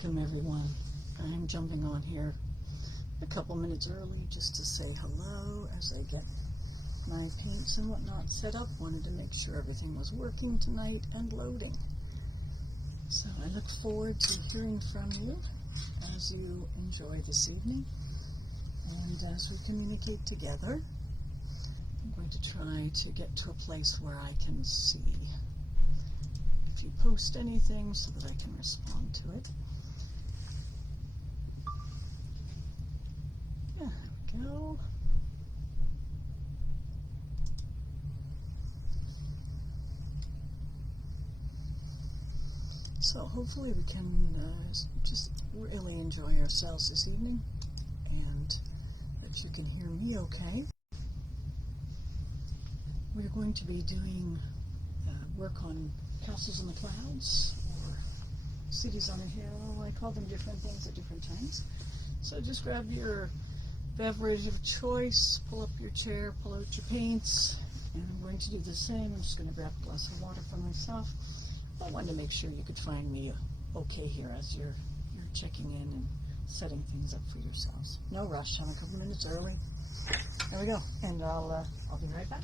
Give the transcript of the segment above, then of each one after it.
Welcome everyone. I'm jumping on here a couple minutes early just to say hello as I get my paints and whatnot set up. Wanted to make sure everything was working tonight and loading. So I look forward to hearing from you as you enjoy this evening and as we communicate together. I'm going to try to get to a place where I can see if you post anything so that I can respond to it. There we go. So hopefully we can just really enjoy ourselves this evening and that you can hear me okay. We're going to be doing work on castles in the clouds or cities on a hill. I call them different things at different times. So just grab your beverage of choice, pull up your chair, pull out your paints, and I'm going to do the same. I'm just going to grab a glass of water for myself. I wanted to make sure you could find me okay here as you're checking in and setting things up for yourselves. No rush. I'm a couple minutes early. There we go, and I'll be right back.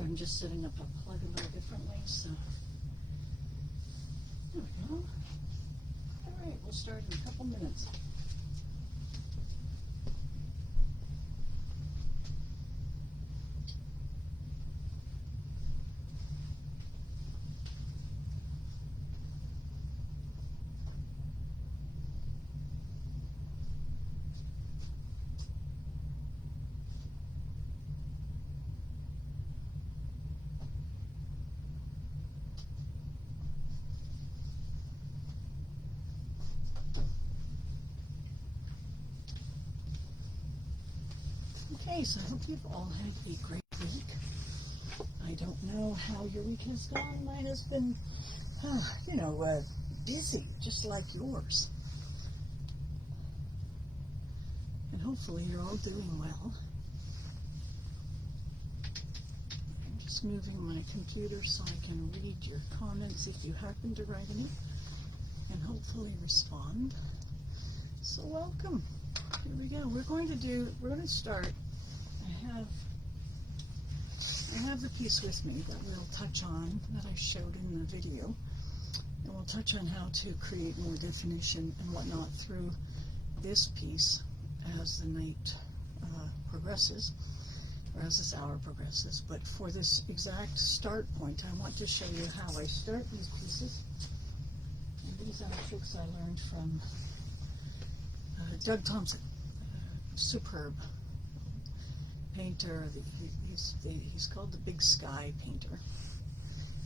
I'm just setting up a plug a little differently, so there we go. All right, we'll start in a couple minutes. Okay, so I hope you've all had a great week. I don't know how your week has gone. Mine has been, busy, just like yours. And hopefully you're all doing well. I'm just moving my computer so I can read your comments if you happen to write any, and hopefully respond. So welcome. Here we go. We're going to start. I have the piece with me that we'll touch on that I showed in the video, and we'll touch on how to create more definition and whatnot through this piece as the night progresses, or as this hour progresses. But for this exact start point, I want to show you how I start these pieces. And these are tricks I learned from Doug Thompson, superb painter. He's called the Big Sky painter,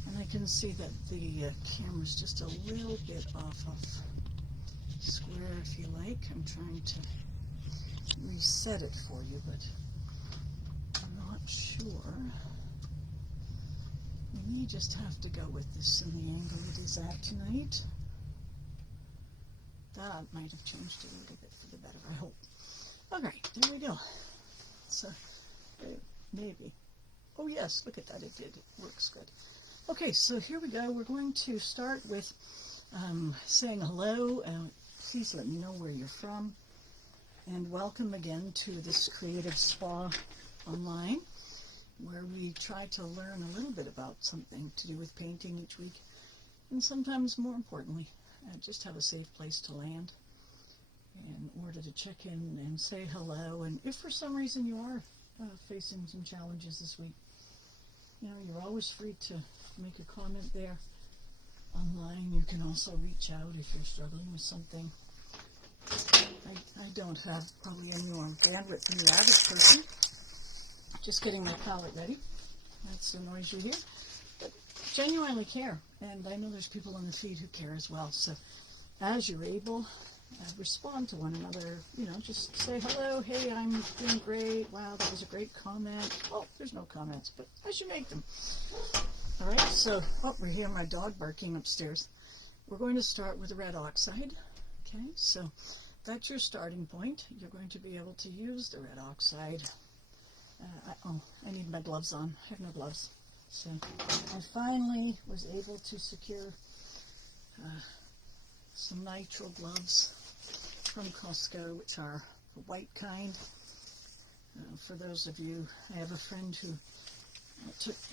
and I can see that the camera's just a little bit off of square, if you like. I'm trying to reset it for you, but I'm not sure. We may just have to go with this in the angle it is at tonight. That might have changed a little bit for the better, I hope. Okay, there we go. So, maybe. Oh yes, look at that, it did. It works good. Okay, so here we go. We're going to start with saying hello. Please let me know where you're from. and welcome again to this creative spa online, where we try to learn a little bit about something to do with painting each week, and sometimes more importantly, just have a safe place to land in order to check in and say hello. And if for some reason you are facing some challenges this week, you know, you're always free to make a comment there online. You can also reach out if you're struggling with something. I don't have probably any more bandwidth than the average person. Just getting my palette ready. That's the noise you hear. But genuinely care. And I know there's people on the feed who care as well. So as you're able, respond to one another. You know, just say hello. Hey, I'm doing great. Wow, that was a great comment. Well, there's no comments, but I should make them. All right, so, we're hearing my dog barking upstairs. We're going to start with red oxide. Okay, so that's your starting point. You're going to be able to use the red oxide. I need my gloves on. I have no gloves. So I finally was able to secure some nitrile gloves from Costco, which are the white kind. For those of you, I have a friend who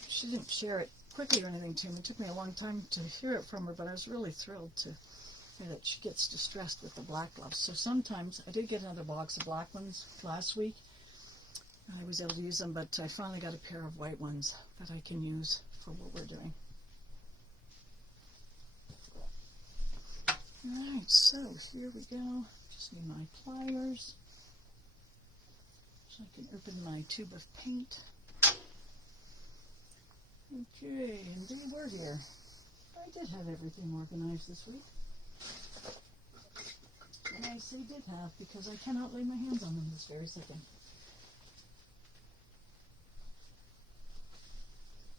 she didn't share it quickly or anything to me. It took me a long time to hear it from her, but I was really thrilled to hear that she gets distressed with the black gloves. So sometimes, I did get another box of black ones last week. I was able to use them, but I finally got a pair of white ones that I can use for what we're doing. Alright, so here we go. Just need my pliers so I can open my tube of paint. Okay, indeed we're here. I did have everything organized this week. And I say did have because I cannot lay my hands on them this very second.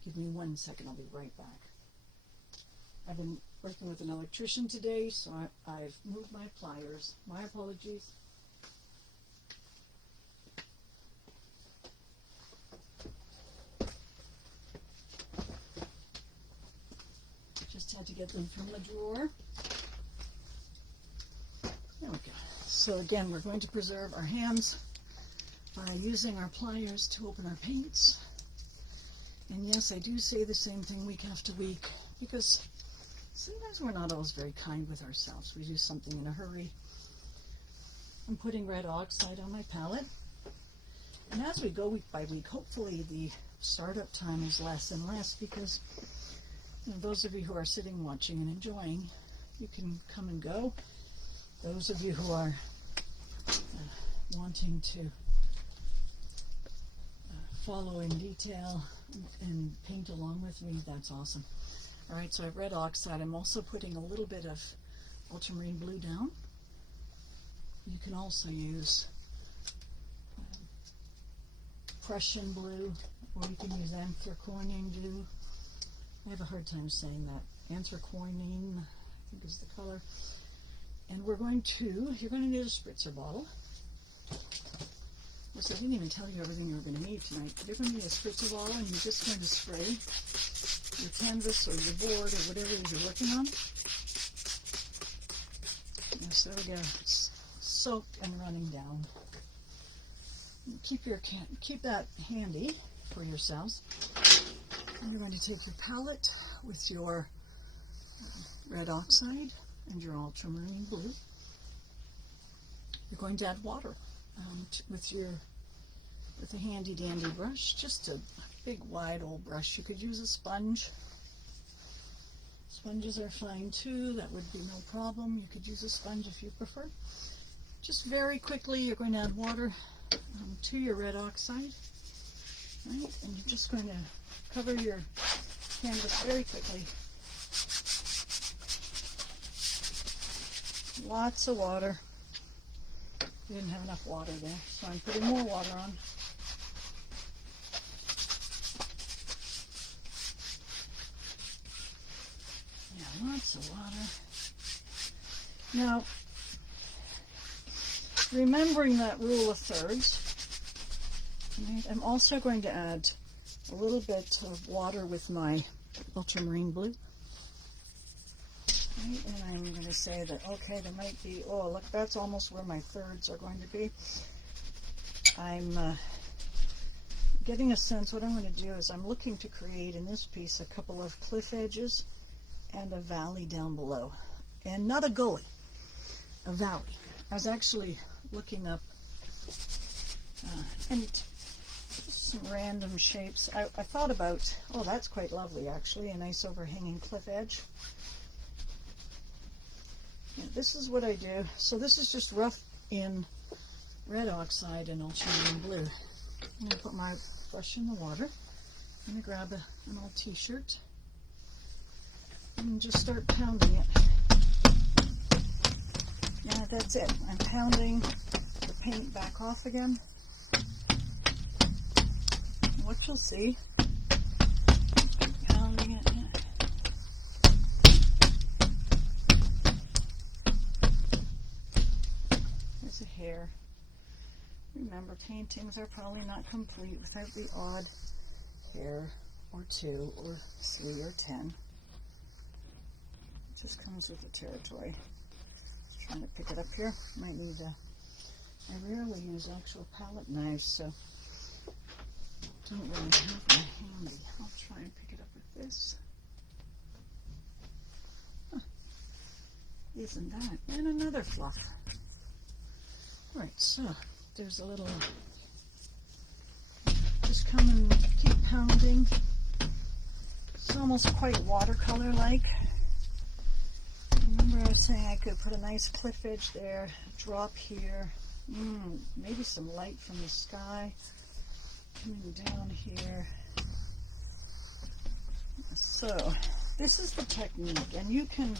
Give me 1 second, I'll be right back. I've been working with an electrician today, so I've moved my pliers. My apologies. Just had to get them from the drawer. There we go. So again, we're going to preserve our hands by using our pliers to open our paints. And yes, I do say the same thing week after week, because sometimes we're not always very kind with ourselves. We do something in a hurry. I'm putting red oxide on my palette. And as we go week by week, hopefully the startup time is less and less, because you know, those of you who are sitting, watching, and enjoying, you can come and go. Those of you who are wanting to follow in detail and paint along with me, that's awesome. All right, so I've red oxide. I'm also putting a little bit of ultramarine blue down. You can also use Prussian blue, or you can use anthraquinone blue. I have a hard time saying that. Anthraquinone, I think is the color. And you're going to need a spritzer bottle. I didn't even tell you everything you were going to need tonight. You're going to need a spritzer bottle, and you're just going to spray your canvas or your board or whatever it is you're working on. Yes, there we go. It's soaked and running down. Keep that handy for yourselves. And you're going to take your palette with your red oxide and your ultramarine blue. You're going to add water with a handy dandy brush, just a big wide old brush. You could use a sponge. Sponges are fine too, that would be no problem. You could use a sponge if you prefer. Just very quickly, you're going to add water to your red oxide, right? And you're just going to cover your canvas very quickly. Lots of water. We didn't have enough water there, so I'm putting more water on. Yeah, lots of water. Now, remembering that rule of thirds, right, I'm also going to add a little bit of water with my ultramarine blue. Right, and I'm going to say that, okay, there might be, oh, look, that's almost where my thirds are going to be. I'm getting a sense, what I'm going to do is I'm looking to create in this piece a couple of cliff edges and a valley down below. And not a gully, a valley. I was actually looking up and just some random shapes. I thought about, oh, that's quite lovely actually, a nice overhanging cliff edge. Yeah, this is what I do. So this is just rough in red oxide and ultramarine blue. I'm going to put my brush in the water. I'm going to grab an old t-shirt and just start pounding it. Yeah, that's it. I'm pounding the paint back off again. What you'll see, pounding it. There's a hair. Remember, paintings are probably not complete without the odd hair or 2 or 3 or 10. It just comes with the territory. Just trying to pick it up here. Might need I rarely use actual palette knives, so don't really have one handy. I'll try and pick it up with this. Huh. Isn't that? And another fluff. Right, so there's a little, just come and keep pounding. It's almost quite watercolor-like. Remember I was saying I could put a nice cliff edge there, drop here, maybe some light from the sky coming down here. So this is the technique, and you can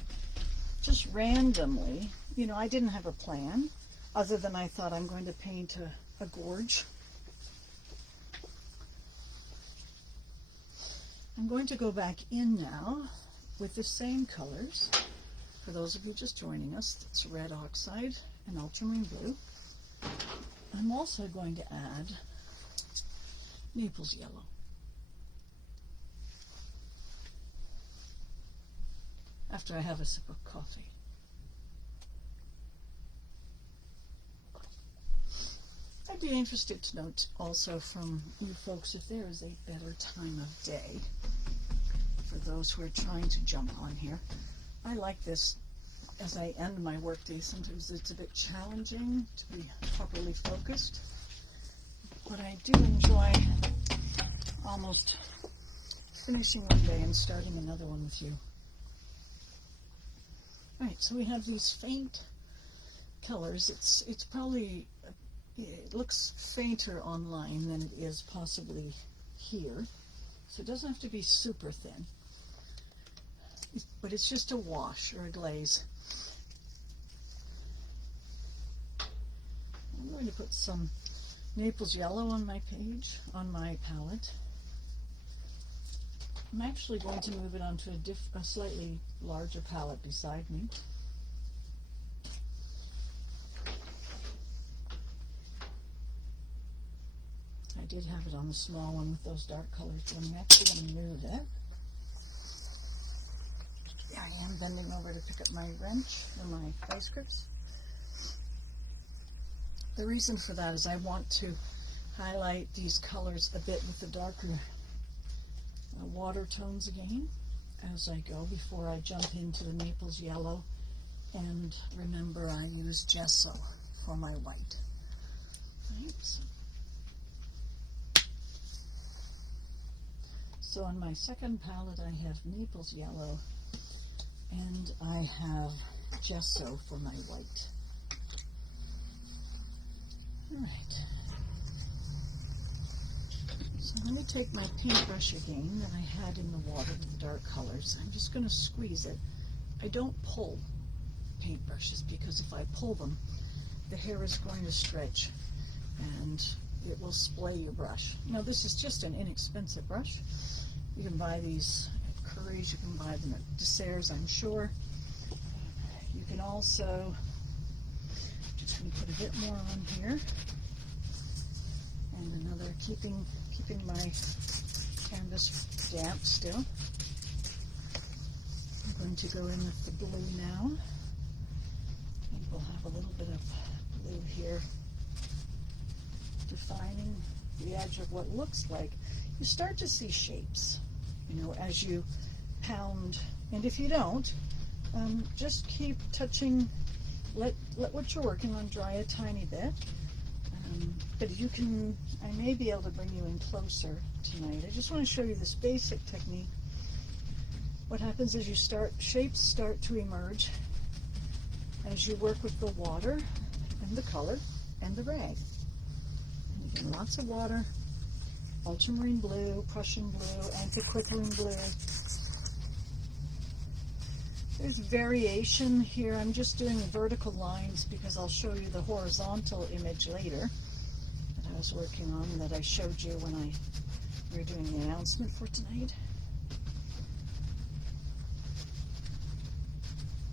just randomly, you know, I didn't have a plan other than I thought I'm going to paint a gorge. I'm going to go back in now with the same colors. For those of you just joining us, it's red oxide and ultramarine blue. I'm also going to add Naples yellow. After I have a sip of coffee. I'd be interested to note also from you folks if there is a better time of day for those who are trying to jump on here. I like this as I end my workday. Sometimes it's a bit challenging to be properly focused, but I do enjoy almost finishing one day and starting another one with you. Right, so we have these faint colors. It's probably, it looks fainter online than it is possibly here, so it doesn't have to be super thin, but it's just a wash or a glaze. I'm going to put some Naples yellow on my page, on my palette. I'm actually going to move it onto a slightly larger palette beside me. I did have it on the small one with those dark colors, but I'm actually going to move it. Yeah, I am bending over to pick up my wrench or my vice grips. The reason for that is I want to highlight these colors a bit with the darker water tones again as I go before I jump into the Naples yellow. And remember, I use gesso for my white. Right. So on my second palette I have Naples yellow and I have gesso for my white. All right. So let me take my paintbrush again that I had in the water with the dark colors. I'm just going to squeeze it. I don't pull paintbrushes because if I pull them, the hair is going to stretch and it will splay your brush. Now this is just an inexpensive brush. You can buy these at Curry's, you can buy them at Desserts, I'm sure. You can also, just going to put a bit more on here. And another, keeping my canvas damp still. going to go in with the blue now. And we'll have a little bit of blue here, defining the edge of what looks like. You start to see shapes, you know, as you pound. And if you don't, just keep touching. Let what you're working on dry a tiny bit. But you can, I may be able to bring you in closer tonight. I just want to show you this basic technique. What happens is shapes start to emerge as you work with the water and the color and the rag. And you get lots of water, ultramarine blue, Prussian blue, antiquicklin blue. There's variation here. I'm just doing vertical lines because I'll show you the horizontal image later that I was working on, that I showed you when we were doing the announcement for tonight.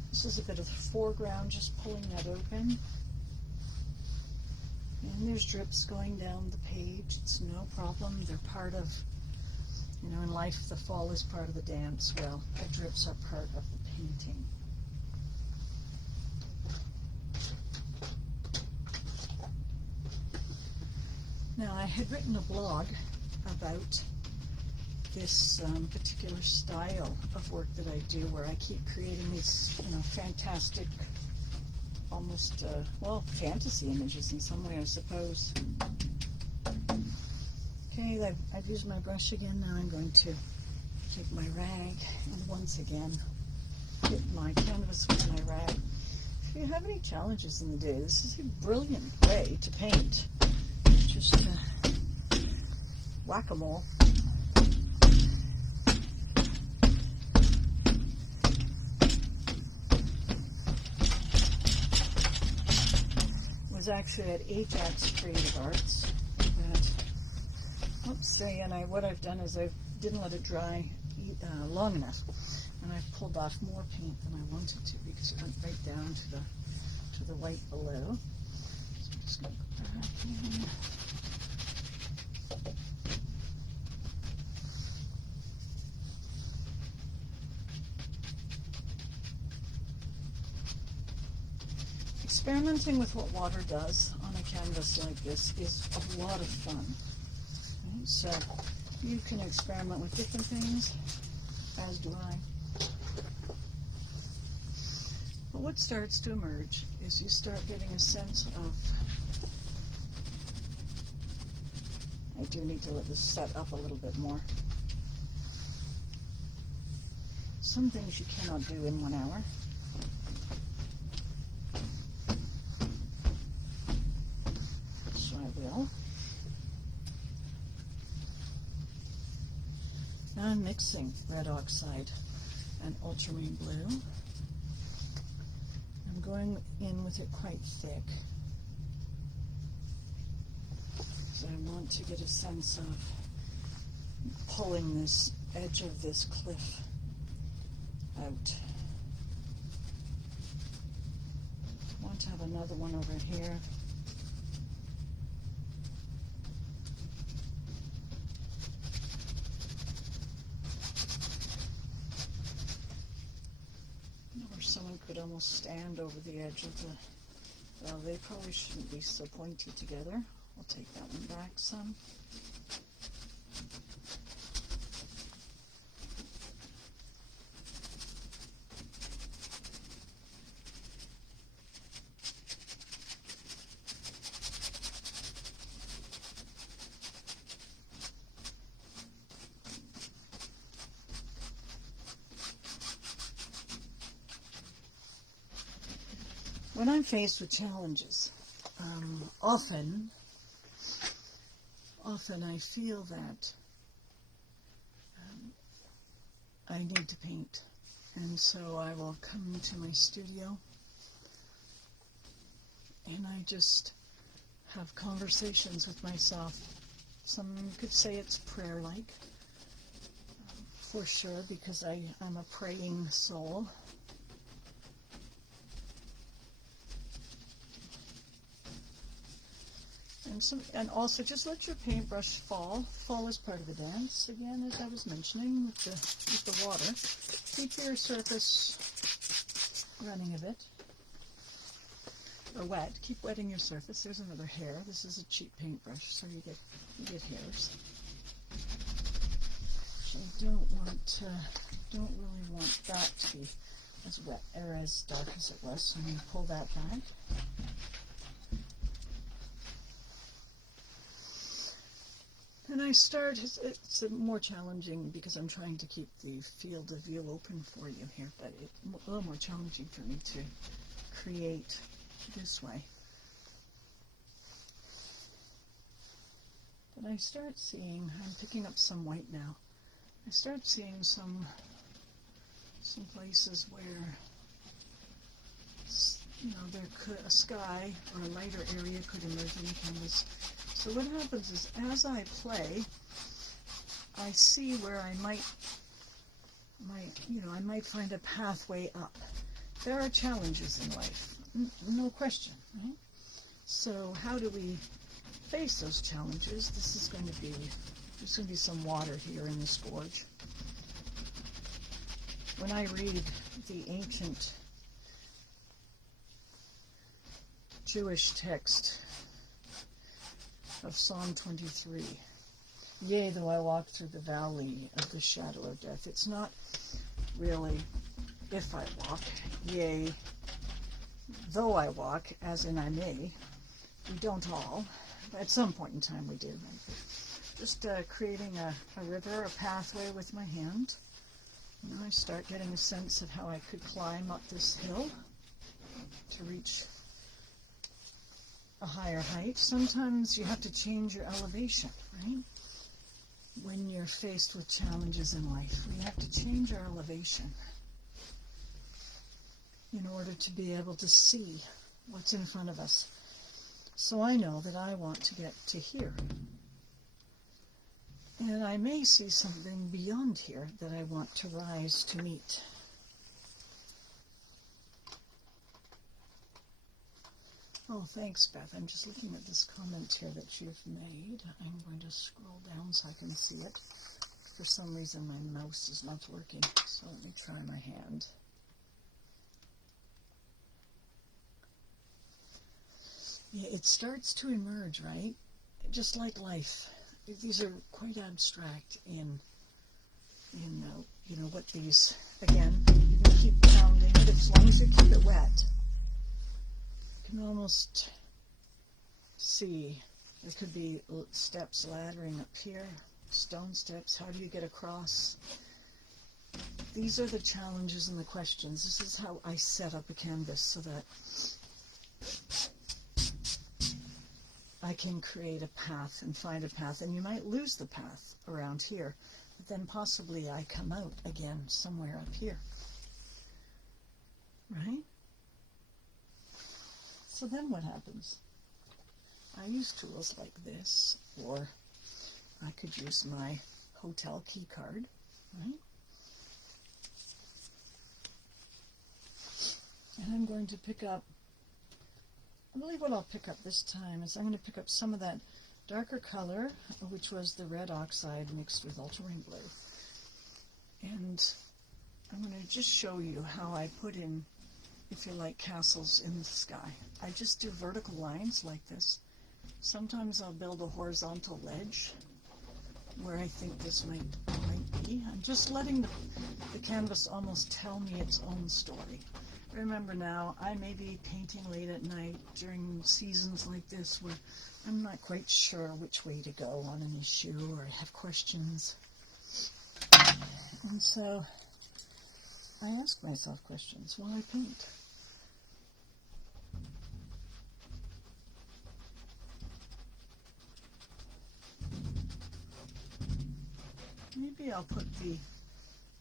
This is a bit of the foreground, just pulling that open. And there's drips going down the page. It's no problem. They're part of, you know, in life, the fall is part of the dance. Well, the drips are part of the painting. Now, I had written a blog about this particular style of work that I do, where I keep creating these, you know, fantastic, almost, well, fantasy images in some way, I suppose. Okay, I've used my brush again. Now I'm going to take my rag and once again hit my canvas with my rag. If you have any challenges in the day, this is a brilliant way to paint. Just whack-a-mole. Was actually at Ajax Creative Arts. What I've done is I didn't let it dry long enough, and I've pulled off more paint than I wanted to because it went right down to the white below. So I'm just going to go back in. Experimenting with what water does on a canvas like this is a lot of fun. Okay? So you can experiment with different things, as do I. But what starts to emerge is you start getting a sense of, I do need to let this set up a little bit more. Some things you cannot do in 1 hour. Now I'm mixing red oxide and ultramarine blue. I'm going in with it quite thick, so I want to get a sense of pulling this edge of this cliff out. I want to have another one over here. Someone could almost stand over the edge of the, well, they probably shouldn't be so pointy together. I'll take that one back some. When I'm faced with challenges, often I feel that I need to paint, and so I will come to my studio and I just have conversations with myself. Some could say it's prayer-like, for sure, because I'm a praying soul. And also just let your paintbrush fall. Fall is part of the dance. Again, as I was mentioning with the water, keep your surface running a bit, or wet. Keep wetting your surface. There's another hair. This is a cheap paintbrush, so you get hairs. So don't really want that to be as wet or as dark as it was. So I'm going to pull that back. And I start, it's more challenging because I'm trying to keep the field of view open for you here, but it's a little more challenging for me to create this way. But I start seeing, I'm picking up some white now, I start seeing some places where, you know, there could, a sky or a lighter area could emerge on the canvas. So what happens is, as I play, I see where I might find a pathway up. There are challenges in life, no question, right? So how do we face those challenges? There's going to be some water here in this gorge. When I read the ancient Jewish text of Psalm 23, yea, though I walk through the valley of the shadow of death, it's not really if I walk, yea, though I walk, as in I may. We don't all. At some point in time we do. Just creating a river, a pathway with my hand. Now I start getting a sense of how I could climb up this hill to reach a higher height. Sometimes you have to change your elevation, right? When you're faced with challenges in life, we have to change our elevation in order to be able to see what's in front of us. So I know that I want to get to here. And I may see something beyond here that I want to rise to meet. Oh, thanks, Beth. I'm just looking at this comment here that you've made. I'm going to scroll down so I can see it. For some reason, my mouse is not working, so let me try my hand. Yeah, it starts to emerge, right? Just like life. These are quite abstract in what these, again, you can keep pounding it as long as you keep it wet. You can almost see there could be steps laddering up here, stone steps. How do you get across? These are the challenges and the questions. This is how I set up a canvas so that I can create a path and find a path. And you might lose the path around here, but then possibly I come out again somewhere up here. Right? So then what happens? I use tools like this, or I could use my hotel key card, right? And I'm going to pick up, I believe what I'll pick up this time is I'm going to pick up some of that darker color, which was the red oxide mixed with ultramarine blue. And I'm going to just show you how I put in, if you like, castles in the sky. I just do vertical lines like this. Sometimes I'll build a horizontal ledge where I think this might be. I'm just letting the canvas almost tell me its own story. Remember now, I may be painting late at night during seasons like this where I'm not quite sure which way to go on an issue or have questions. And so I ask myself questions while I paint. Maybe I'll put the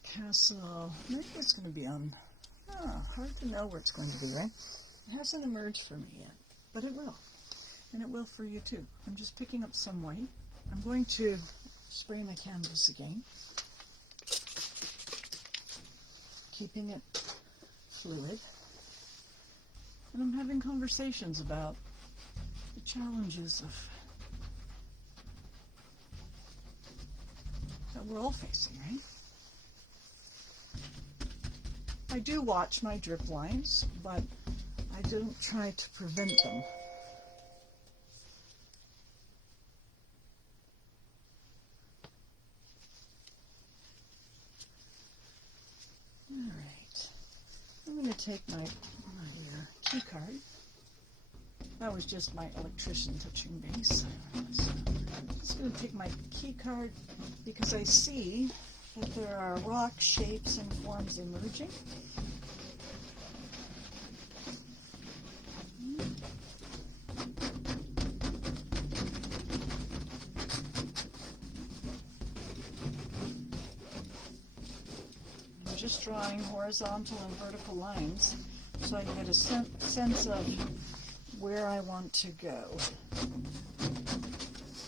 castle, maybe it's going to be on, hard to know where it's going to be, right? It hasn't emerged for me yet, but it will. And it will for you too. I'm just picking up some white. I'm going to spray my canvas again, keeping it fluid. And I'm having conversations about the challenges that we're all facing, right? I do watch my drip lines, but I don't try to prevent them. All right. I'm going to take my key card. That was just my electrician touching base. So I'm just going to take my key card because I see that there are rock shapes and forms emerging. I'm just drawing horizontal and vertical lines so I can get a sense of where I want to go.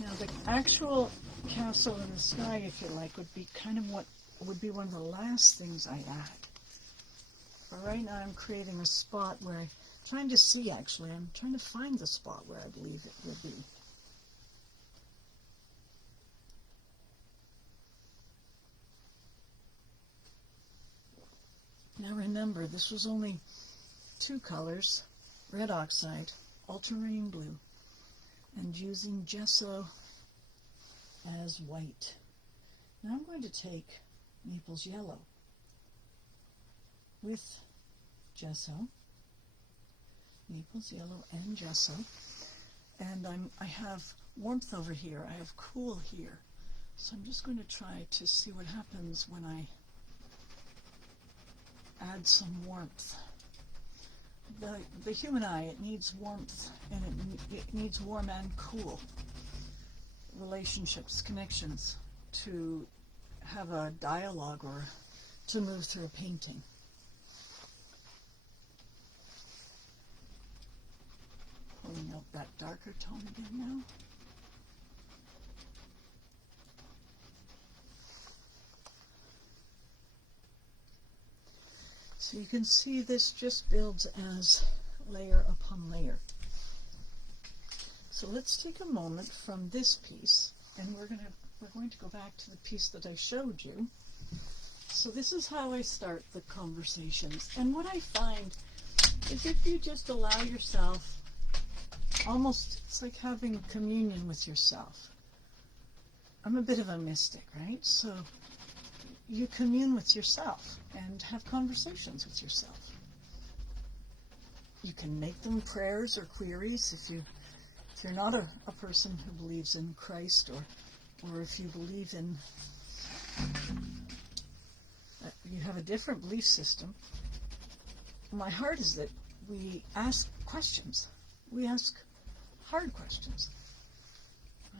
Now the actual castle in the sky, if you like, would be kind of what would be one of the last things I add. But right now I'm creating a spot where I'm trying to see, actually. I'm trying to find the spot where I believe it will be. Now remember, this was only 2 colors, red oxide, ultramarine blue, and using gesso as white. Now I'm going to take Naples yellow with gesso, Naples yellow and gesso, and I have warmth over here, I have cool here, so I'm just going to try to see what happens when I add some warmth. The human eye, it needs warmth, and it needs warm and cool relationships, connections, to have a dialogue or to move through a painting. Pulling out that darker tone again now. So you can see this just builds as layer upon layer. So let's take a moment from this piece, and we're going to go back to the piece that I showed you. So this is how I start the conversations. And what I find is if you just allow yourself, almost, it's like having communion with yourself. I'm a bit of a mystic, right? So you commune with yourself and have conversations with yourself. You can make them prayers or queries if you're not a person who believes in Christ, or if you believe in, you have a different belief system. My heart is that we ask questions. We ask hard questions.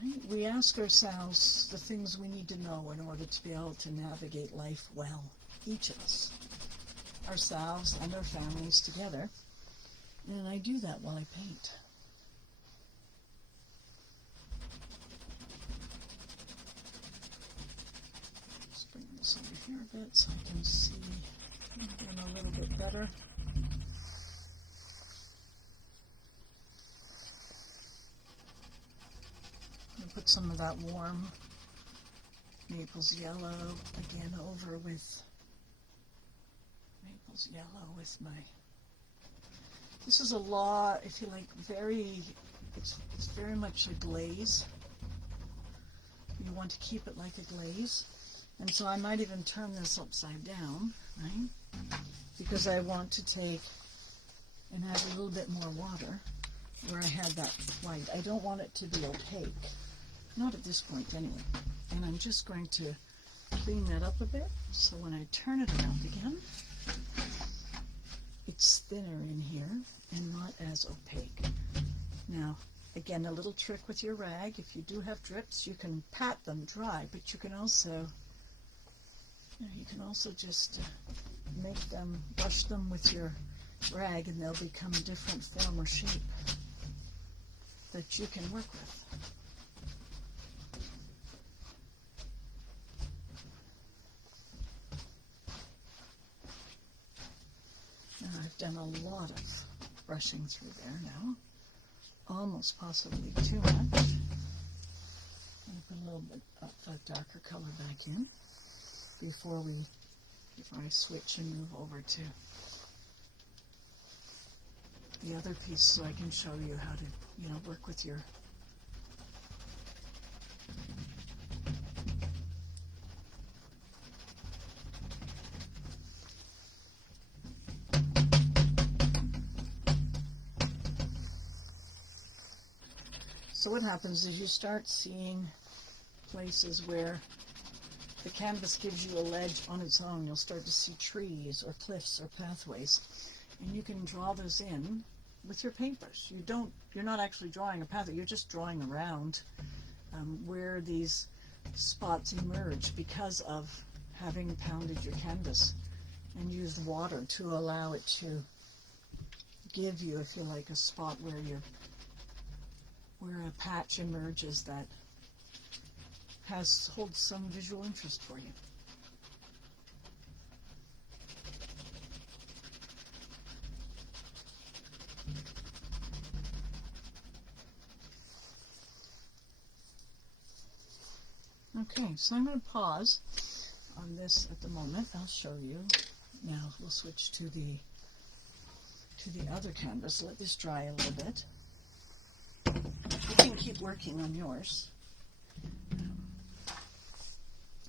Right? We ask ourselves the things we need to know in order to be able to navigate life well, each of us, ourselves and our families together. And I do that while I paint. Just bring this over here a bit so I can see them a little bit better. Put some of that warm Naples yellow again over with Naples yellow with my, this is a lot, if you like, it's very much a glaze. You want to keep it like a glaze. And so I might even turn this upside down, right? Because I want to take and add a little bit more water where I had that white. I don't want it to be opaque. Not at this point anyway. And I'm just going to clean that up a bit so when I turn it around again, it's thinner in here and not as opaque. Now, again, a little trick with your rag. If you do have drips, you can pat them dry, but you can also just make them, brush them with your rag, and they'll become a different form or shape that you can work with. Now I've done a lot of brushing through there now. almost possibly too much. I'm going to put a little bit of a darker color back in before I switch and move over to the other piece, so I can show you how to, work with your So what happens is you start seeing places where the canvas gives you a ledge on its own. You'll start to see trees or cliffs or pathways, and you can draw those in with your paintbrush. You're not actually drawing a pathway, you're just drawing around where these spots emerge because of having pounded your canvas and used water to allow it to give you, if you like, a spot where a patch emerges that holds some visual interest for you. Okay, so I'm going to pause on this at the moment. I'll show you. Now we'll switch to the other canvas. Let this dry a little bit. You can keep working on yours.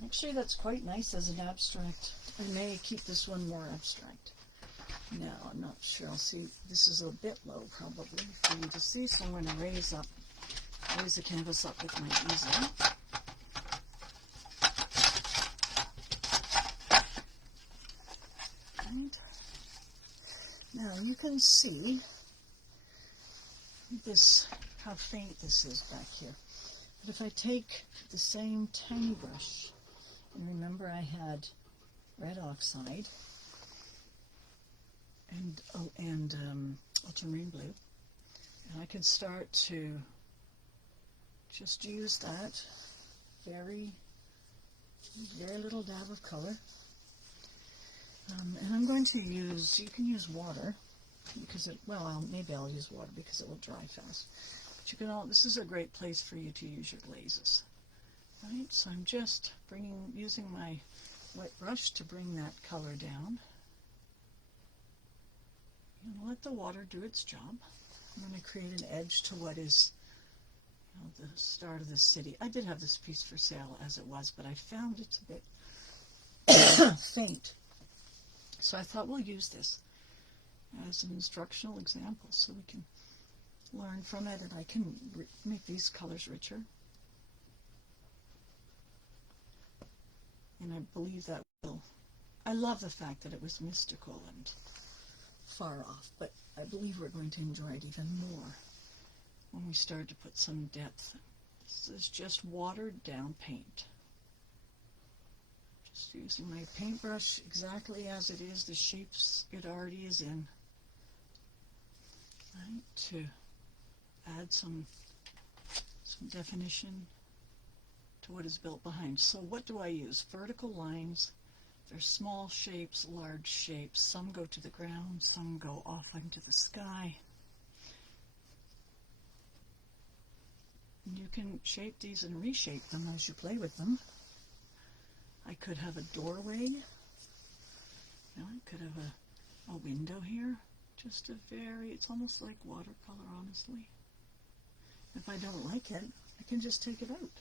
Actually, that's quite nice as an abstract. I may keep this one more abstract. Now, I'm not sure. I'll see. This is a bit low probably for you to see, so I'm going to raise the canvas up with my easel. Right. Now you can see how faint this is back here. But if I take the same tiny brush, and remember I had red oxide and ultramarine blue, and I can start to just use that very, very little dab of color. And I'm going to use, you can use water, because maybe I'll use water because it will dry fast. But you can this is a great place for you to use your glazes. Right, so I'm just using my wet brush to bring that color down. And let the water do its job. I'm going to create an edge to what is the start of the city. I did have this piece for sale as it was, but I found it a bit faint. So I thought we'll use this as an instructional example so we can learn from it, and I can make these colors richer. And I believe that will. I love the fact that it was mystical and far off, but I believe we're going to enjoy it even more when we start to put some depth. This is just watered down paint. Just using my paintbrush exactly as it is, the shapes it already is in, right, to add some definition to what is built behind. So what do I use? Vertical lines. There's small shapes, large shapes. Some go to the ground, some go off into the sky. And you can shape these and reshape them as you play with them. I could have a doorway. I could have a window here. Just it's almost like watercolor, honestly. If I don't like it, I can just take it out.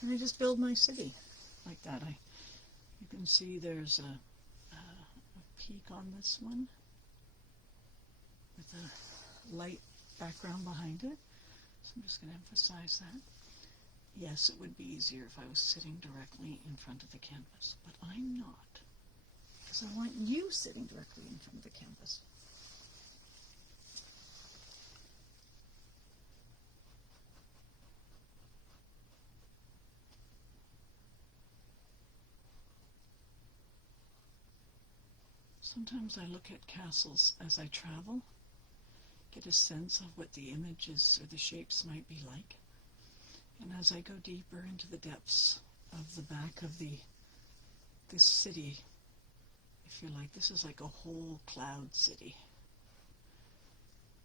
And I just build my city like that. You can see there's a peak on this one with a light background behind it. So I'm just going to emphasize that. Yes, it would be easier if I was sitting directly in front of the canvas, but I'm not, because I want you sitting directly in front of the canvas. Sometimes I look at castles as I travel, get a sense of what the images or the shapes might be like. And as I go deeper into the depths of the back of this city, feel like this is like a whole cloud city.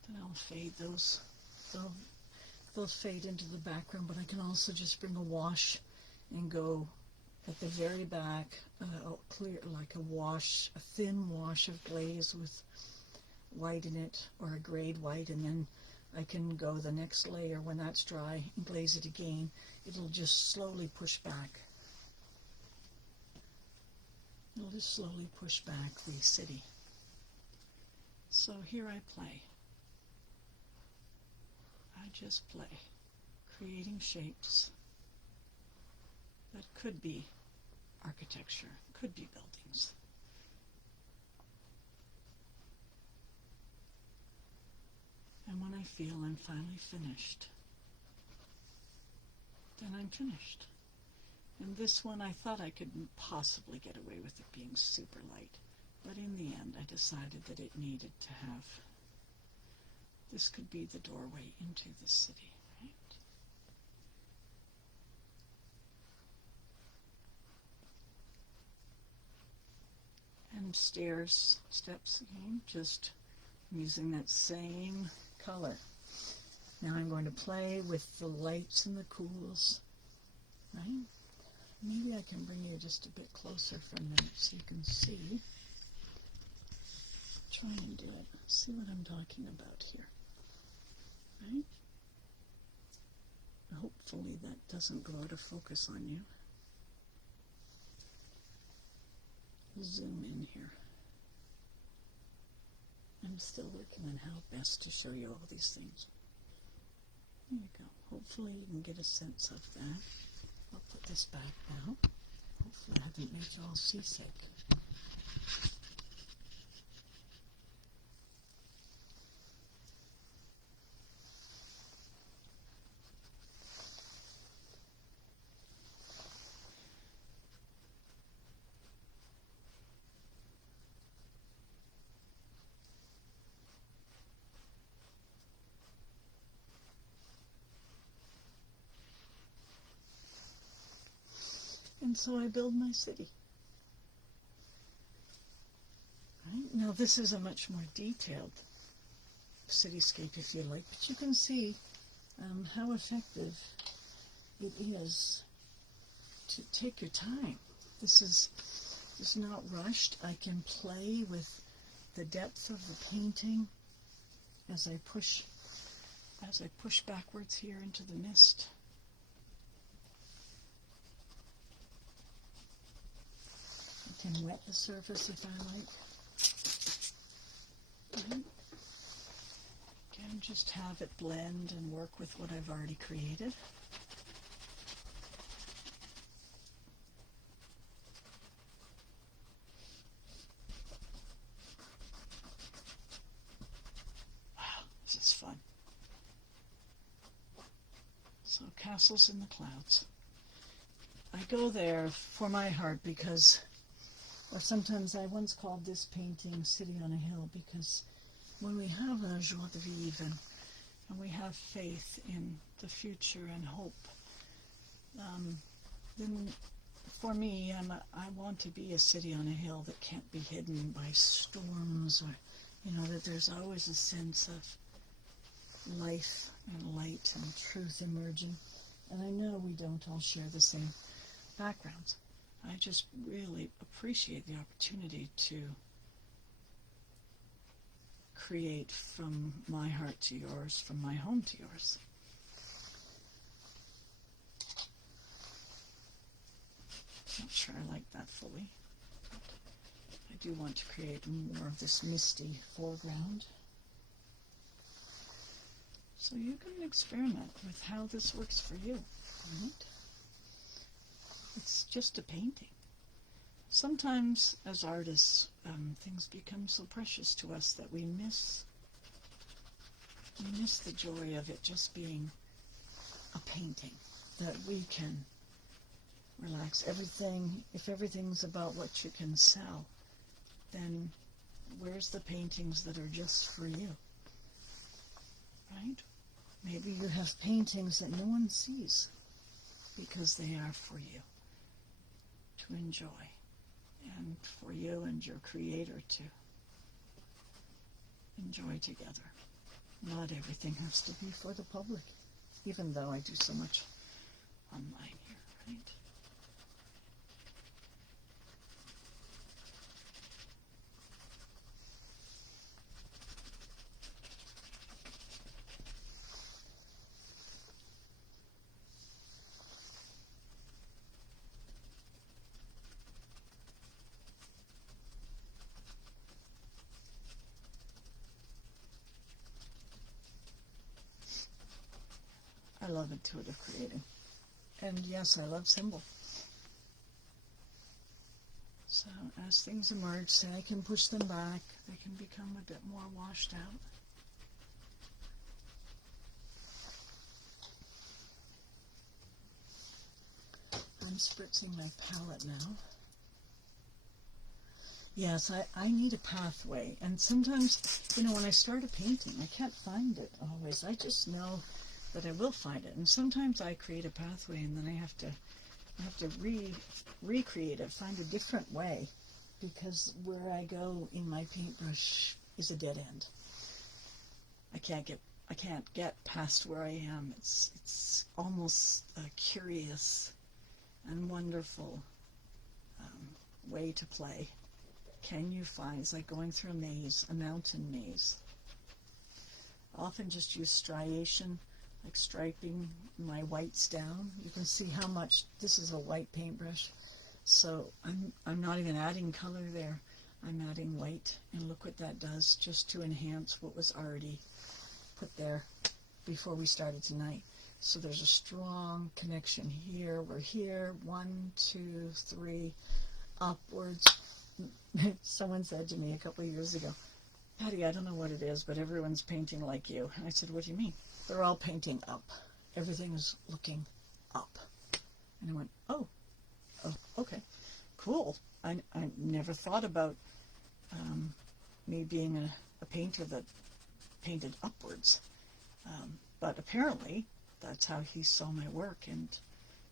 Then I'll fade those fade into the background, but I can also just bring a wash and go at the very back, clear like a thin wash of glaze with white in it, or a grayed white, and then I can go the next layer when that's dry and glaze it again. It'll just slowly push back. It'll just slowly push back the city. So here I play. I just play, creating shapes that could be architecture, could be buildings. And when I feel I'm finally finished, then I'm finished. And this one I thought I could possibly get away with it being super light, but in the end I decided that it needed to have, this could be the doorway into the city, right? And steps again, just using that same color. Now I'm going to play with the lights and the cools, right? Maybe I can bring you just a bit closer for a minute so you can see. Try and do it. See what I'm talking about here, right? Hopefully that doesn't go out of focus on you. Zoom in here. I'm still working on how best to show you all these things. There you go. Hopefully you can get a sense of that. I'll put this back now. Hopefully I haven't made you all seasick. And so I build my city. Right? Now this is a much more detailed cityscape, if you like, but you can see how effective it is to take your time. This is not rushed. I can play with the depth of the painting as I push backwards here into the mist. I can wet the surface if I like. Again, just have it blend and work with what I've already created. Wow, this is fun. So, castles in the clouds. I go there for my heart because, or sometimes I once called this painting City on a Hill, because when we have a joie de vivre and we have faith in the future and hope, then for me, I want to be a city on a hill that can't be hidden by storms, or, that there's always a sense of life and light and truth emerging. And I know we don't all share the same backgrounds. I just really appreciate the opportunity to create from my heart to yours, from my home to yours. Not sure I like that fully. I do want to create more of this misty foreground. So you can experiment with how this works for you, right? It's just a painting. Sometimes, as artists, things become so precious to us that we miss the joy of it just being a painting, that we can relax. If everything's about what you can sell, then where's the paintings that are just for you, right? Maybe you have paintings that no one sees because they are for you to enjoy. and for you and your Creator to enjoy together. Not everything has to be for the public, even though I do so much online here, right? I love intuitive creating. And yes, I love symbol. So as things emerge, say I can push them back, they can become a bit more washed out. I'm spritzing my palette now. Yes, I need a pathway. And sometimes, when I start a painting, I can't find it always. I just know that I will find it. And sometimes I create a pathway and then I have to recreate it, find a different way, because where I go in my paintbrush is a dead end. I can't get past where I am. It's almost a curious and wonderful way to play. Can you find, it's like going through a maze, a mountain maze. I often just use striation, like striping my whites down. You can see how much, this is a white paintbrush, so I'm not even adding color there. I'm adding white, and look what that does, just to enhance what was already put there before we started tonight. So there's a strong connection here. We're here, 1, 2, 3, upwards. Someone said to me a couple of years ago, Patty, I don't know what it is, but everyone's painting like you. And I said, what do you mean? They're all painting up. Everything is looking up. And I went, oh, okay, cool. I never thought about me being a painter that painted upwards. But apparently that's how he saw my work, and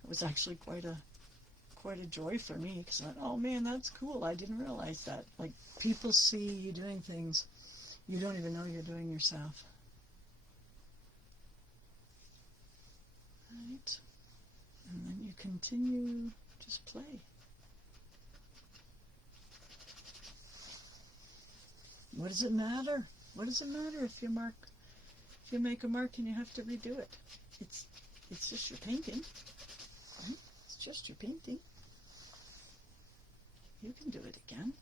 it was actually quite a joy for me, because I went, oh man, that's cool. I didn't realize that. Like, people see you doing things you don't even know you're doing yourself. Right? And then you continue, just play. What does it matter? What does it matter if you make a mark and you have to redo it? It's just your painting. Right? It's just your painting. You can do it again.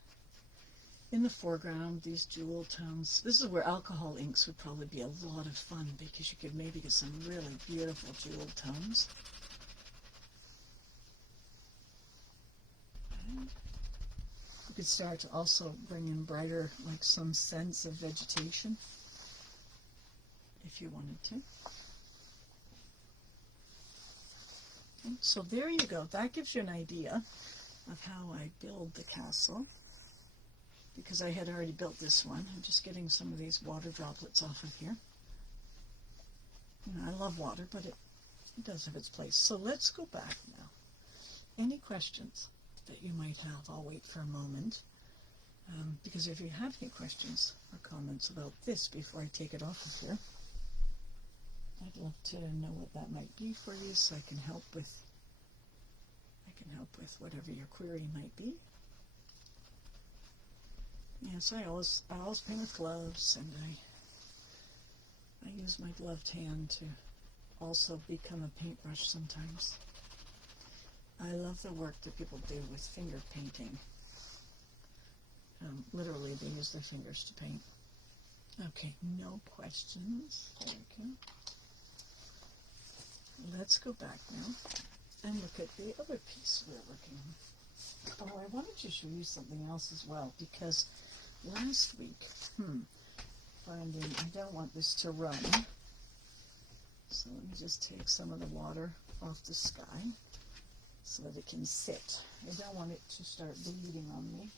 In the foreground, these jewel tones. This is where alcohol inks would probably be a lot of fun, because you could maybe get some really beautiful jewel tones. And you could start to also bring in brighter, like some sense of vegetation, if you wanted to. Okay, so there you go. That gives you an idea of how I build the castle, because I had already built this one. I'm just getting some of these water droplets off of here. I love water, but it does have its place. So let's go back now. Any questions that you might have? I'll wait for a moment, because if you have any questions or comments about this before I take it off of here, I'd love to know what that might be for you, so I can help with whatever your query might be. Yes, I always paint with gloves, and I use my gloved hand to also become a paintbrush sometimes. I love the work that people do with finger painting. Literally, they use their fingers to paint. Okay, no questions. There we go. Let's go back now and look at the other piece we're working on. Oh, I wanted to show you something else as well, because last week, finding, I don't want this to run, so let me just take some of the water off the sky so that it can sit. I don't want it to start bleeding on me.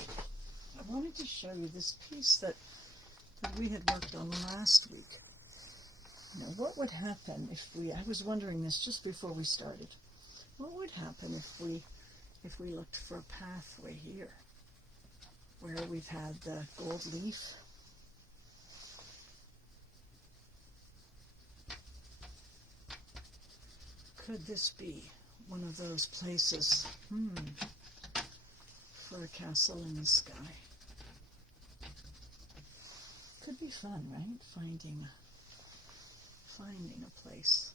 I wanted to show you this piece that we had worked on last week. Now, what would happen if I was wondering this just before we started, what would happen if we if we looked for a pathway here, where we've had the gold leaf, could this be one of those places for a castle in the sky? Could be fun, right? Finding a place.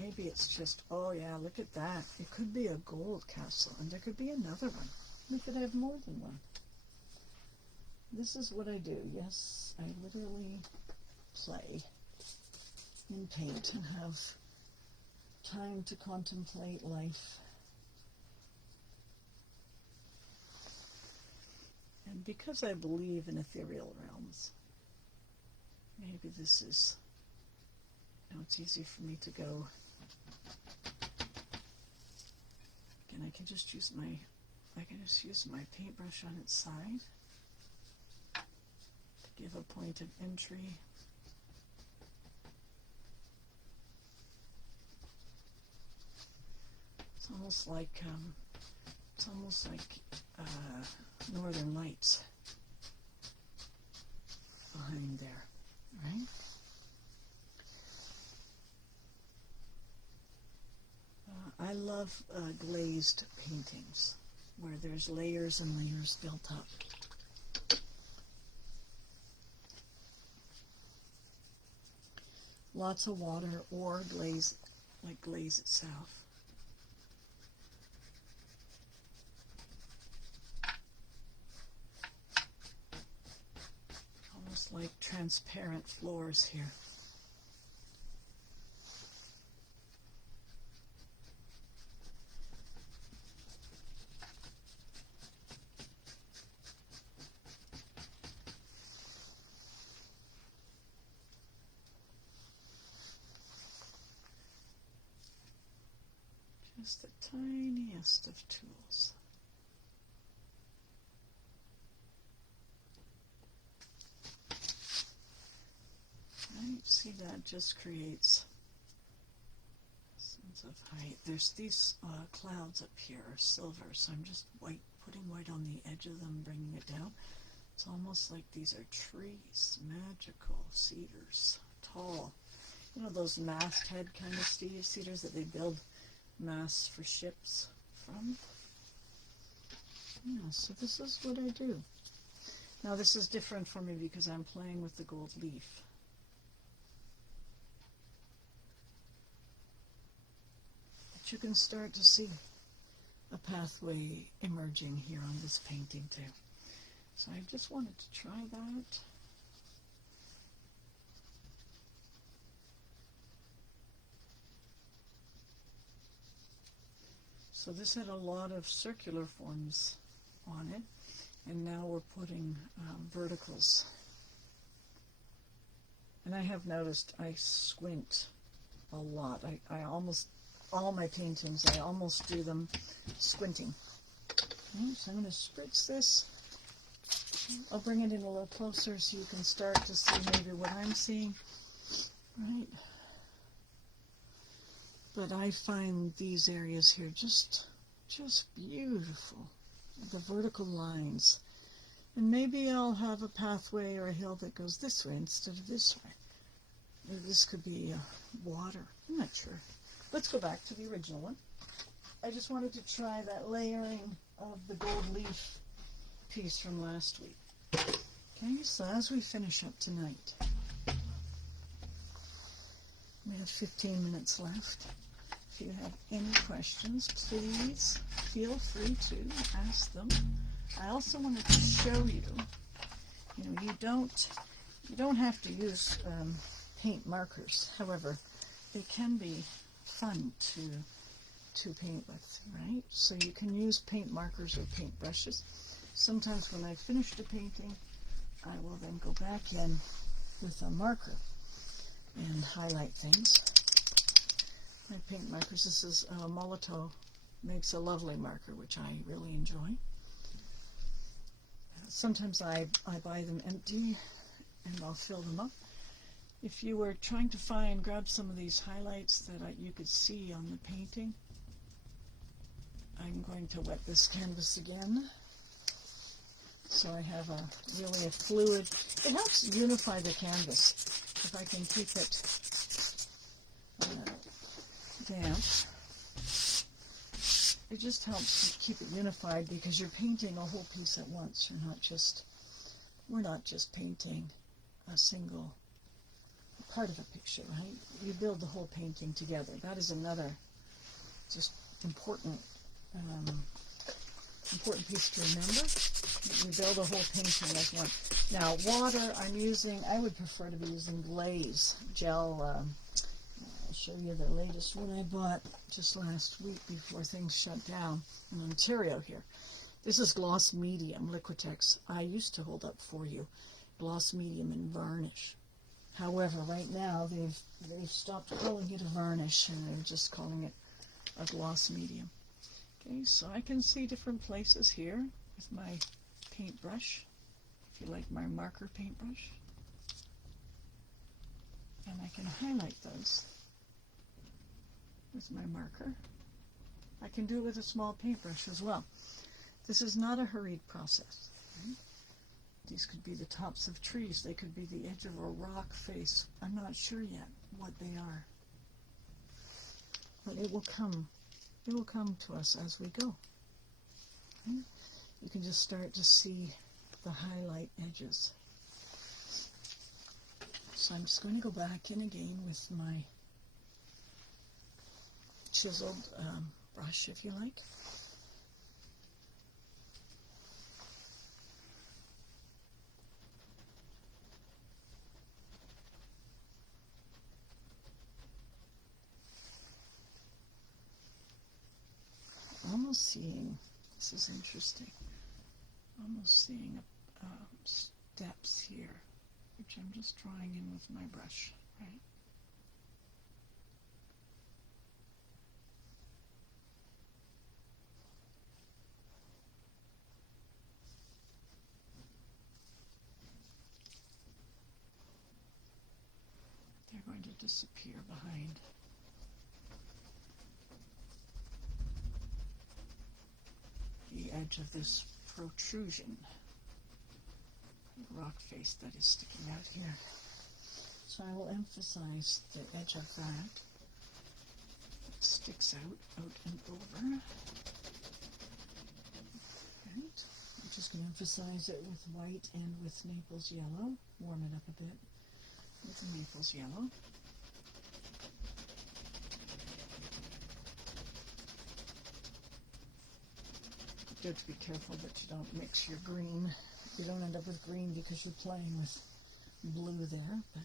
Maybe it's just, oh yeah, look at that. It could be a gold castle, and there could be another one. We could have more than one. This is what I do. Yes, I literally play in paint and have time to contemplate life. And because I believe in ethereal realms, maybe this is, it's easy for me to go. Again, I can just use my paintbrush on its side to give a point of entry. It's almost like Northern Lights behind there, right? I love glazed paintings where there's layers and layers built up. Lots of water or glaze, like glaze itself. Almost like transparent floors here. Just the tiniest of tools. Right? See, that just creates a sense of height. There's these clouds up here are silver, so I'm just putting white on the edge of them, bringing it down. It's almost like these are trees, magical cedars, tall. You know those masthead kind of cedars that they build masts for ships from? Yeah, so this is what I do. Now this is different for me because I'm playing with the gold leaf. But you can start to see a pathway emerging here on this painting too. So I just wanted to try that. So this had a lot of circular forms on it, and now we're putting verticals. And I have noticed I squint a lot. I almost, all my paintings, I almost do them squinting. Okay, so I'm going to spritz this. I'll bring it in a little closer so you can start to see maybe what I'm seeing. Right. But I find these areas here just beautiful. The vertical lines. And maybe I'll have a pathway or a hill that goes this way instead of this way. Maybe this could be water. I'm not sure. Let's go back to the original one. I just wanted to try that layering of the gold leaf piece from last week. Okay, so as we finish up tonight, we have 15 minutes left. If you have any questions, please feel free to ask them. I also wanted to show you, you don't have to use paint markers. However, they can be fun to paint with, right? So you can use paint markers or paint brushes. Sometimes when I've finished a painting, I will then go back in with a marker and highlight things. My paint markers, this is Molotow, makes a lovely marker, which I really enjoy. Sometimes I buy them empty, and I'll fill them up If you were trying to grab some of these highlights that you could see on the painting, I'm going to wet this canvas again. So I have really a fluid. It helps unify the canvas. If I can keep it damp, it just helps keep it unified because you're painting a whole piece at once. We're not just painting a single part of a picture, right? You build the whole painting together. That is another just important piece to remember. You build a whole painting as one. Now, water, I would prefer to be using glaze gel. I'll show you the latest one I bought just last week before things shut down in Ontario here. This is gloss medium Liquitex. I used to hold up for you gloss medium and varnish. However, right now they've stopped calling it a varnish and they're just calling it a gloss medium. Okay, so I can see different places here with my paintbrush, if you like my marker paintbrush. And I can highlight those with my marker. I can do it with a small paintbrush as well. This is not a hurried process. Right? These could be the tops of trees. They could be the edge of a rock face. I'm not sure yet what they are. But it will come. It will come to us as we go. Okay? You can just start to see the highlight edges. So I'm just going to go back in again with my chiseled brush, if you like. Almost seeing, this is interesting, almost seeing steps here, which I'm just drawing in with my brush, right? They're going to disappear behind. The edge of this protrusion, rock face that is sticking out here. So I will emphasize the edge of that. It sticks out and over. Right. I'm just going to emphasize it with white and with Naples yellow. Warm it up a bit with the Naples yellow. You have to be careful that you don't mix your green. You don't end up with green because you're playing with blue there. But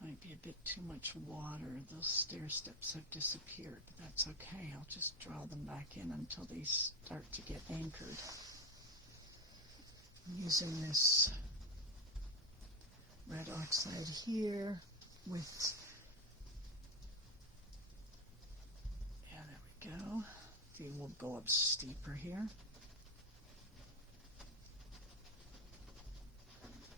might be a bit too much water. Those stair steps have disappeared, but that's okay. I'll just draw them back in until they start to get anchored. I'm using this red oxide here with, yeah, there we go. We will go up steeper here.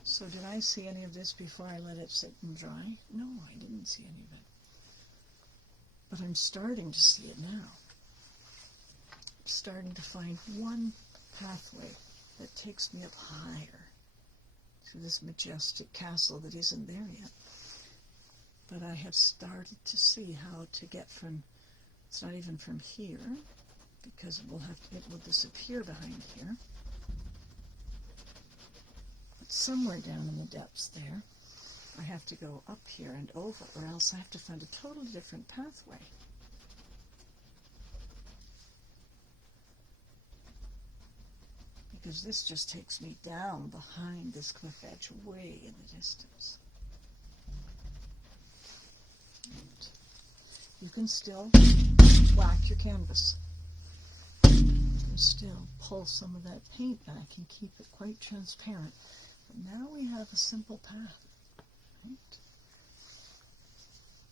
So did I see any of this before I let it sit and dry? No, I didn't see any of it. But I'm starting to see it now. I'm starting to find one pathway that takes me up higher to this majestic castle that isn't there yet. But I have started to see how to get from, it's not even from here, because it will disappear behind here. But somewhere down in the depths there, I have to go up here and over, or else I have to find a totally different pathway. Because this just takes me down behind this cliff edge, way in the distance. And you can still whack your canvas. You can still pull some of that paint back and keep it quite transparent. But now we have a simple path, right?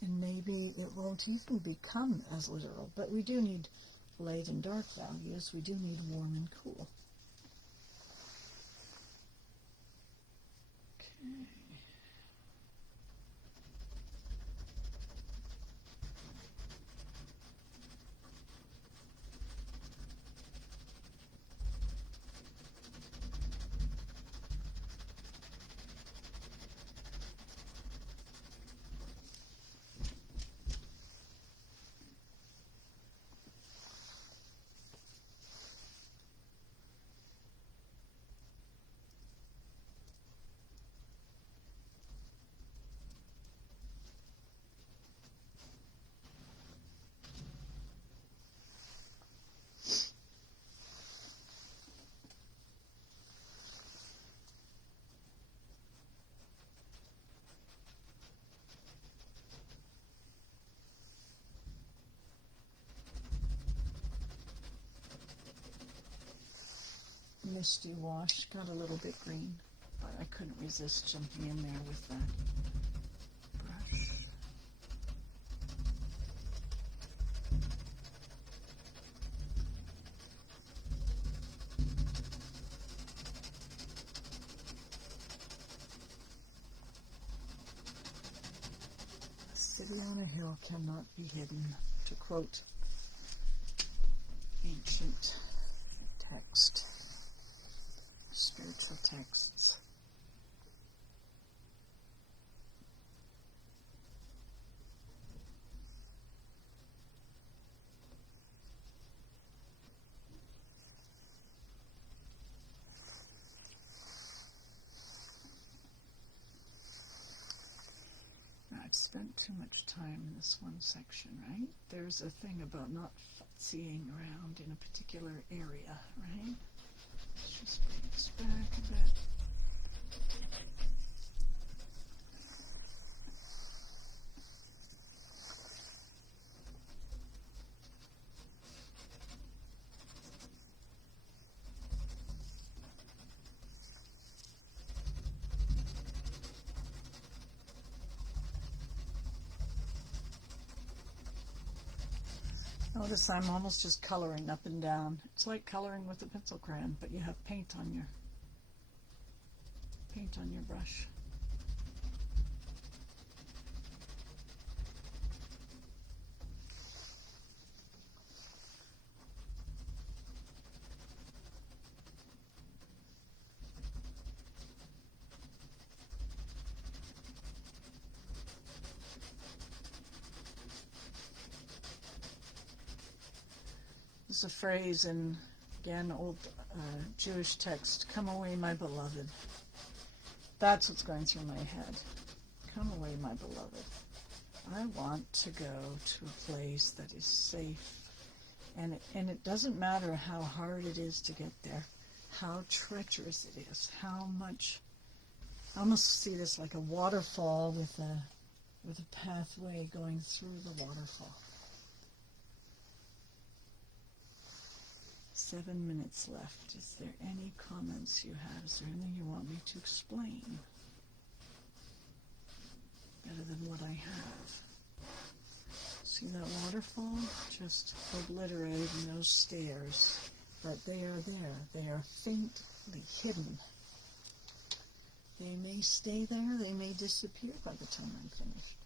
And maybe it won't even become as literal, but we do need light and dark values. We do need warm and cool. Misty wash, got a little bit green, but I couldn't resist jumping in there with that brush. A city on a hill cannot be hidden, to quote ancient text. Spiritual texts. I've spent too much time in this one section, right? There's a thing about not seeing around in a particular area, right? Let's just bring this back a bit. Notice I'm almost just coloring up and down. It's like coloring with a pencil crayon, but you have paint on your brush. There's a phrase in, again, old Jewish text, "Come away, my beloved." That's what's going through my head. Come away, my beloved. I want to go to a place that is safe. And it doesn't matter how hard it is to get there, how treacherous it is, how much. I almost see this like a waterfall with a pathway going through the waterfall. 7 minutes left. Is there any comments you have? Is there anything you want me to explain better than what I have? See that waterfall? Just obliterating those stairs. But they are there. They are faintly hidden. They may stay there. They may disappear by the time I'm finished.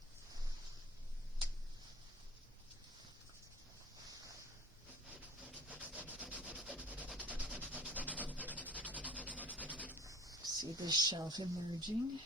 See this shelf emerging.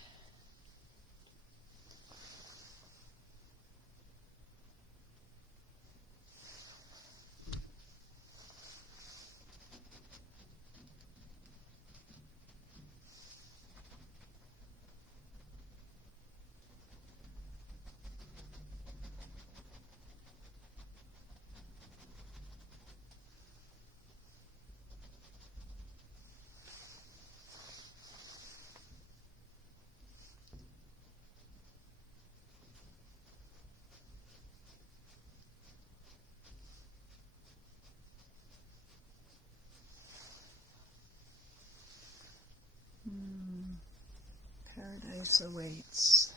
Paradise awaits.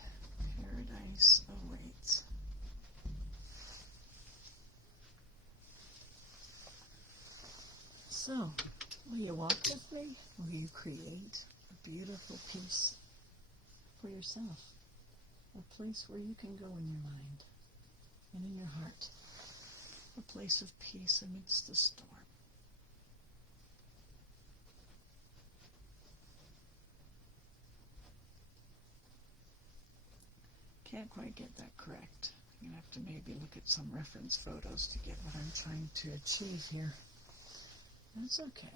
Paradise awaits. So, will you walk with me? Will you create a beautiful piece for yourself. A place where you can go in your mind and in your heart. A place of peace amidst the storm. Can't quite get that correct. I'm going to have to maybe look at some reference photos to get what I'm trying to achieve here. That's okay.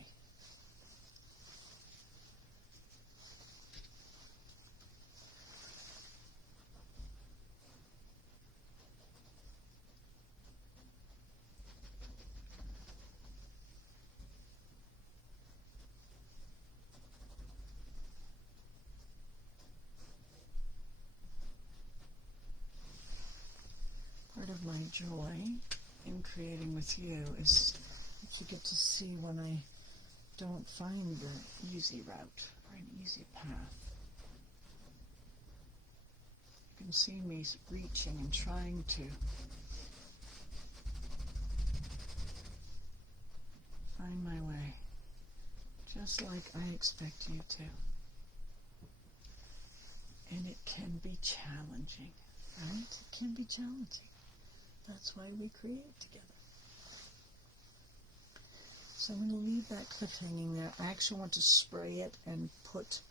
Part of my joy in creating with you is that you get to see when I don't find the easy route or an easy path. You can see me reaching and trying to find my way, just like I expect you to. And it can be challenging, right? It can be challenging. That's why we create together. So I'm going to leave that clip hanging there. I actually want to spray it and put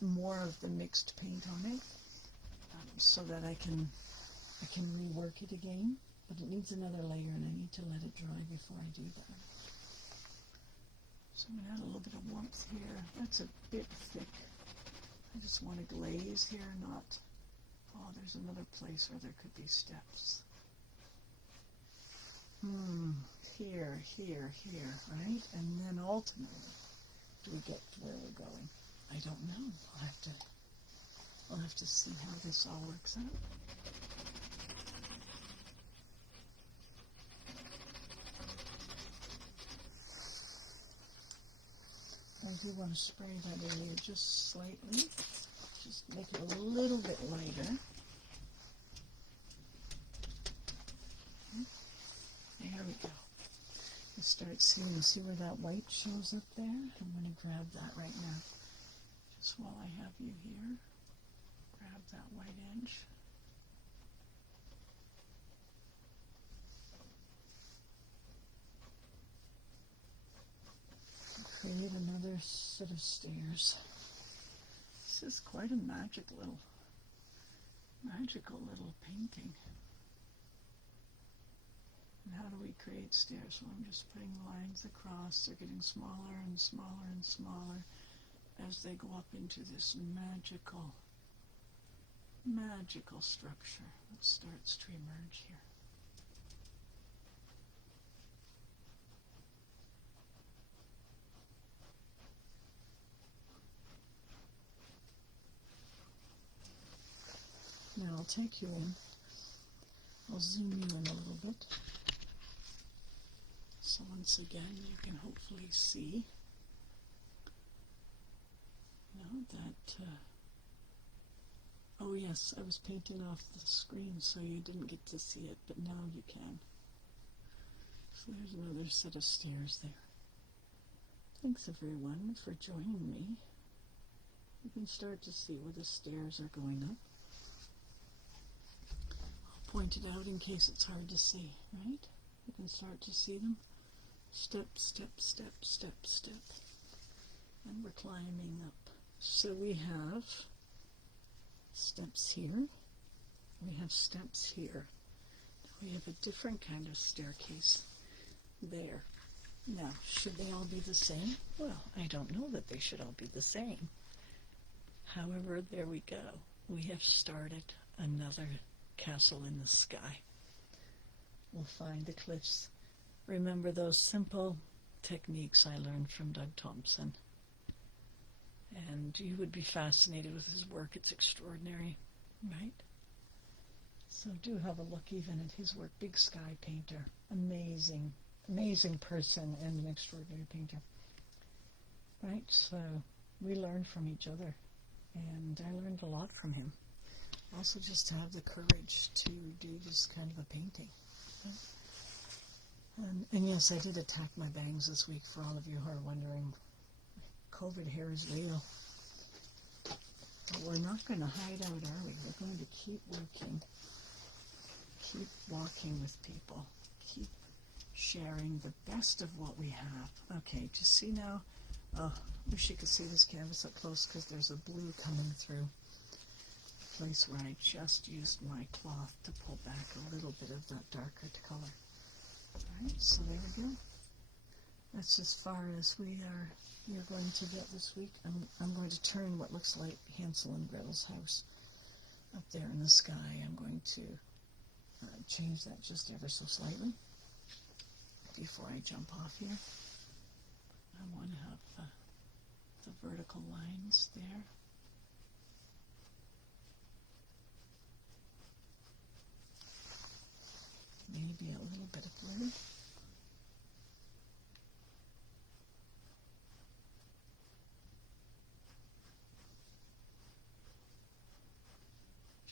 more of the mixed paint on it so that I can rework it again. But it needs another layer, and I need to let it dry before I do that. So I'm going to add a little bit of warmth here. That's a bit thick. I just want to glaze here, not... Oh, there's another place where there could be steps. Here, right? And then ultimately, do we get to where we're going? I don't know. I'll have to see how this all works out. I do want to spray that area just slightly. Just make it a little bit lighter. There we go. You start seeing, see where that white shows up there? I'm going to grab that right now. Just while I have you here, grab that white edge. Create another set of stairs. This is quite a magical little painting. And how do we create stairs? Well, I'm just putting lines across. They're getting smaller and smaller and smaller as they go up into this magical structure that starts to emerge here. Now I'll take you in. I'll zoom you in a little bit. So once again, you can hopefully see that, oh yes, I was painting off the screen so you didn't get to see it, but now you can. So there's another set of stairs there. Thanks everyone for joining me. You can start to see where the stairs are going up. I'll point it out in case it's hard to see, right? You can start to see them. Step, step, step, step, step. And we're climbing up. So we have steps here. We have steps here. We have a different kind of staircase there. Now, should they all be the same? Well, I don't know that they should all be the same. However, there we go. We have started another castle in the sky. We'll find the cliffs. Remember those simple techniques I learned from Doug Thompson. And you would be fascinated with his work. It's extraordinary, right? So do have a look even at his work. Big sky painter. Amazing, amazing person and an extraordinary painter. Right? So we learn from each other. And I learned a lot from him. Also just to have the courage to do this kind of a painting. Right? And yes, I did attack my bangs this week. For all of you who are wondering, COVID hair is real. But we're not going to hide out, are we? We're going to keep working, keep walking with people, keep sharing the best of what we have. Okay, just see now. Oh, wish you could see this canvas up close because there's a blue coming through. The place where I just used my cloth to pull back a little bit of that darker color. All right, so there we go. That's as far as we're going to get this week. I'm going to turn what looks like Hansel and Gretel's house up there in the sky. I'm going to change that just ever so slightly before I jump off here. I want to have the vertical lines there. Maybe a little bit of blue.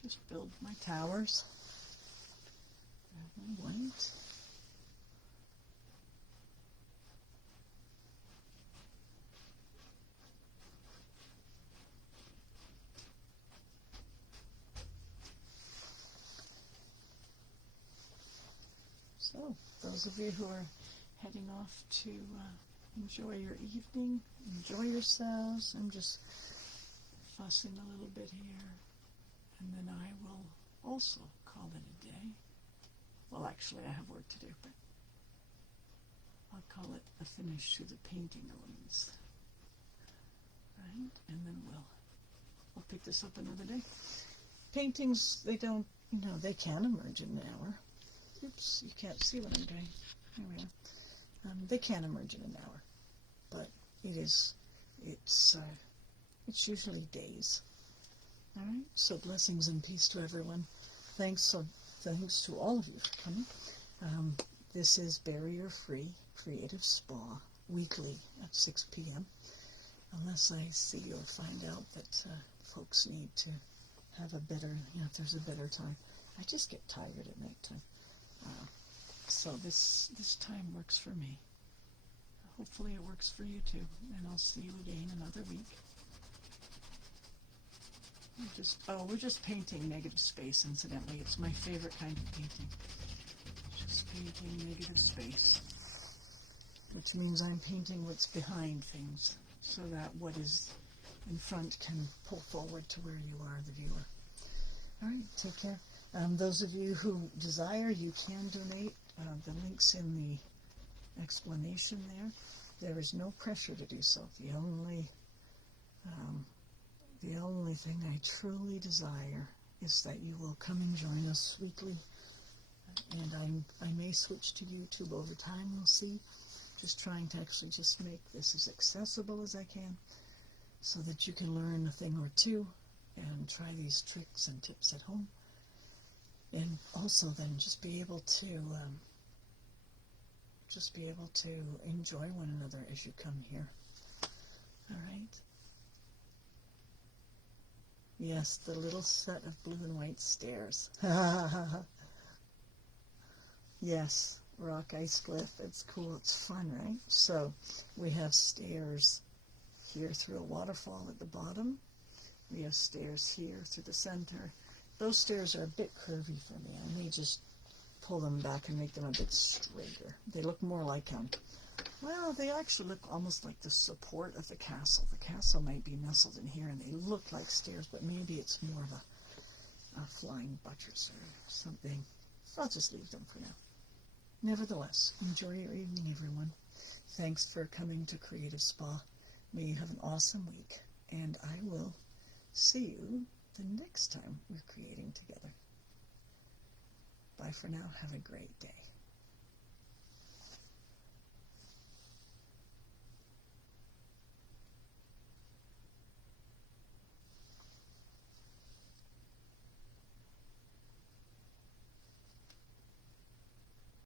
Just build my towers. Grab my white. So, those of you who are heading off to enjoy your evening, enjoy yourselves. I'm just fussing a little bit here, and then I will also call it a day. Well, actually, I have work to do, but I'll call it a finish to the painting elements. Right? And then we'll pick this up another day. Paintings, they don't, they can emerge in an hour. Oops, you can't see what I'm doing. There we are. They can emerge in an hour, but it's usually days. All right. So blessings and peace to everyone. Thanks to all of you for coming. This is Barrier Free Creative Spa weekly at 6 p.m. Unless I see or find out that folks need to have a better, if there's a better time. I just get tired at night time. So this time works for me. Hopefully it works for you too. And I'll see you again another week. We're just painting negative space, incidentally. It's my favorite kind of painting. Just painting negative space. Which means I'm painting what's behind things, so that what is in front can pull forward to where you are, the viewer. All right, take care. Those of you who desire, you can donate. The link's in the explanation there. There is no pressure to do so. The only thing I truly desire is that you will come and join us weekly. And I may switch to YouTube over time, we'll see. Just trying to actually just make this as accessible as I can so that you can learn a thing or two and try these tricks and tips at home. And also then just be able to enjoy one another as you come here. All right. Yes, the little set of blue and white stairs. Yes, rock ice cliff. It's cool. It's fun, right? So we have stairs here through a waterfall at the bottom. We have stairs here through the center. Those stairs are a bit curvy for me. I may just pull them back and make them a bit straighter. They look more like, they actually look almost like the support of the castle. The castle might be nestled in here and they look like stairs, but maybe it's more of a flying buttress or something. I'll just leave them for now. Nevertheless, enjoy your evening, everyone. Thanks for coming to Creative Spa. May you have an awesome week, and I will see you the next time we're creating together. Bye for now. Have a great day.